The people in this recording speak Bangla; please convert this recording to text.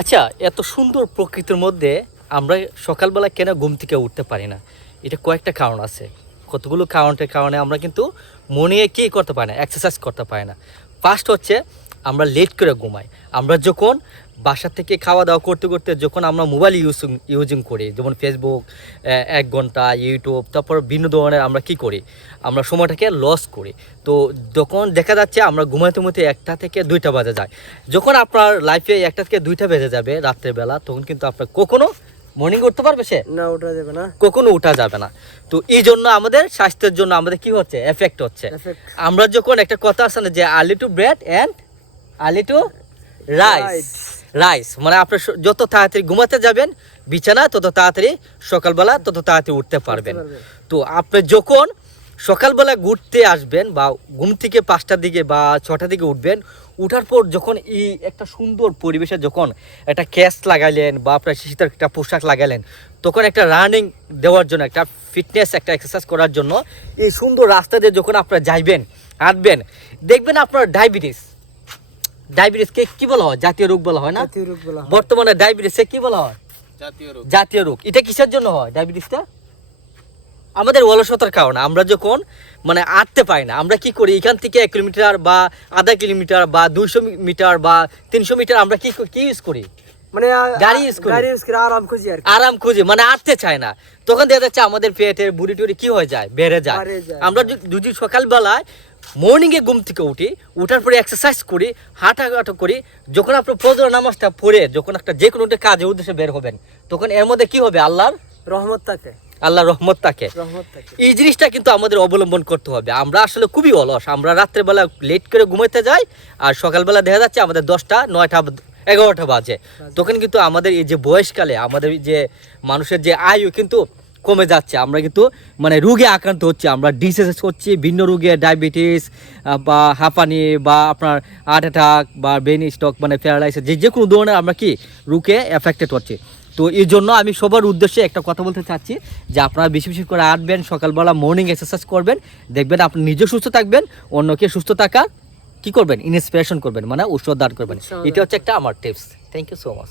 আচ্ছা, এত সুন্দর প্রকৃতির মধ্যে আমরা সকালবেলা কেন ঘুম থেকে উঠতে পারি না? এটা কয়েকটা কারণ আছে। কতগুলো কারণের কারণে আমরা কিন্তু মনে কি করতে পারি না, এক্সারসাইজ করতে পারি না। ফার্স্ট হচ্ছে আমরা লেট করে ঘুমাই। আমরা যখন বাসা থেকে খাওয়া দাওয়া করতে করতে যখন আমরা মোবাইল ইউজিং করি, যেমন ফেসবুক 1 ঘন্টা, ইউটিউব, তারপর ভিন্ন ধরনের আমরা কি করি, আমরা সময়টাকে লস করি। তো যখন দেখা যাচ্ছে আমরা ঘুমাতে ঘুমাতে 1টা থেকে 2টা বাজে যায়। যখন আপনার লাইফে 1টা থেকে 2টা বেজে যাবে রাত্রেবেলা, তখন কিন্তু আপনার কখনো মর্নিং উঠতে পারবে সে না, ওঠা যাবে না, কখনো উঠা যাবে না। তো এই জন্য আমাদের স্বাস্থ্যের জন্য আমাদের কি হচ্ছে, এফেক্ট হচ্ছে। আমরা যখন একটা কথা আছে না যে early two bread and early two rice, মানে আপনার যত তাড়াতাড়ি ঘুমাতে যাবেন বিছানা, তত তাড়াতাড়ি সকালবেলা তত তাড়াতাড়ি উঠতে পারবেন। তো আপনি যখন সকালবেলা ঘুরতে আসবেন বা ঘুম থেকে 5টার দিকে বা 6টার দিকে উঠবেন, উঠার পর যখন এই একটা সুন্দর পরিবেশে যখন একটা ক্যাচ লাগাইলেন বা আপনার শীতের একটা পোশাক লাগাইলেন, তখন একটা রানিং দেওয়ার জন্য, একটা ফিটনেস, একটা এক্সারসাইজ করার জন্য এই সুন্দর রাস্তা দিয়ে যখন আপনারা যাইবেন, হাঁটবেন, দেখবেন আপনার ডায়াবেটিসকে কি বলা হয়, জাতীয় রোগ বলা হয় না? বর্তমানে ডায়াবেটিসকে কি বলা হয়, জাতীয় রোগ। এটা কিসের জন্য হয় ডায়াবেটিসটা? আমাদের অলসতার কারণে। আমরা যখন মানে হাঁটতে পারি না, আমরা কি করি, এখান থেকে 1 কিলোমিটার বা আধা কিলোমিটার বা 200 মিটার বা 300 মিটার আমরা কি ইউজ করি, মানে গাড়ি ইউজ করি, আরাম খুঁজি, মানে হাঁটতে চায় না। তখন দেখা যাচ্ছে আমাদের পেটের বুড়ি টুড়ি কি হয়ে যায়, বেড়ে যায়। আমরা যদি সকালবেলায় মর্নিংয়ে ঘুম থেকে উঠার পরে এক্সারসাইজ করি, হাঁটাহাঁটা করি, যখন আপনার ফজর নামাজটা পড়ে যখন একটা যে কোনো একটা কাজের উদ্দেশ্যে বের হবেন, তখন এর মধ্যে কি হবে, আল্লাহর রহমত থাকে। এই জিনিসটা কিন্তু আমাদের অবলম্বন করতে হবে। আমরা আসলে খুবই অলস, আমরা রাত্রেবেলা লেট করে ঘুমাইতে যাই, আর সকালবেলা দেখা যাচ্ছে আমাদের 10টা, 9টা, 11টা বাজে। তখন কিন্তু আমাদের এই যে বয়সকালে আমাদের যে মানুষের যে আয়ু কিন্তু কমে যাচ্ছে। আমরা কিন্তু মানে রোগে আক্রান্ত হচ্ছে, আমরা ডিসিজ হচ্ছি, ভিন্ন রোগে, ডায়াবেটিস বা হাঁপানি বা আপনার হার্ট অ্যাটাক বা ব্রেন স্ট্রোক, মানে প্যারালাইসিস, যে কোনো ধরনের আমরা কি রোগে এফেক্টেড হচ্ছে। তো এই জন্য আমি সবার উদ্দেশ্যে একটা কথা বলতে চাচ্ছি যে আপনারা বেশি বেশি করে হাঁটবেন, সকালবেলা মর্নিং এক্সারসাইজ করবেন, দেখবেন আপনি নিজে সুস্থ থাকবেন, অন্যকে সুস্থ থাকা কি করবেন, ইন্সপিরেশন করবেন, মানে উৎসাহ দান করবেন। এটা হচ্ছে একটা আমার tips. Thank you so much.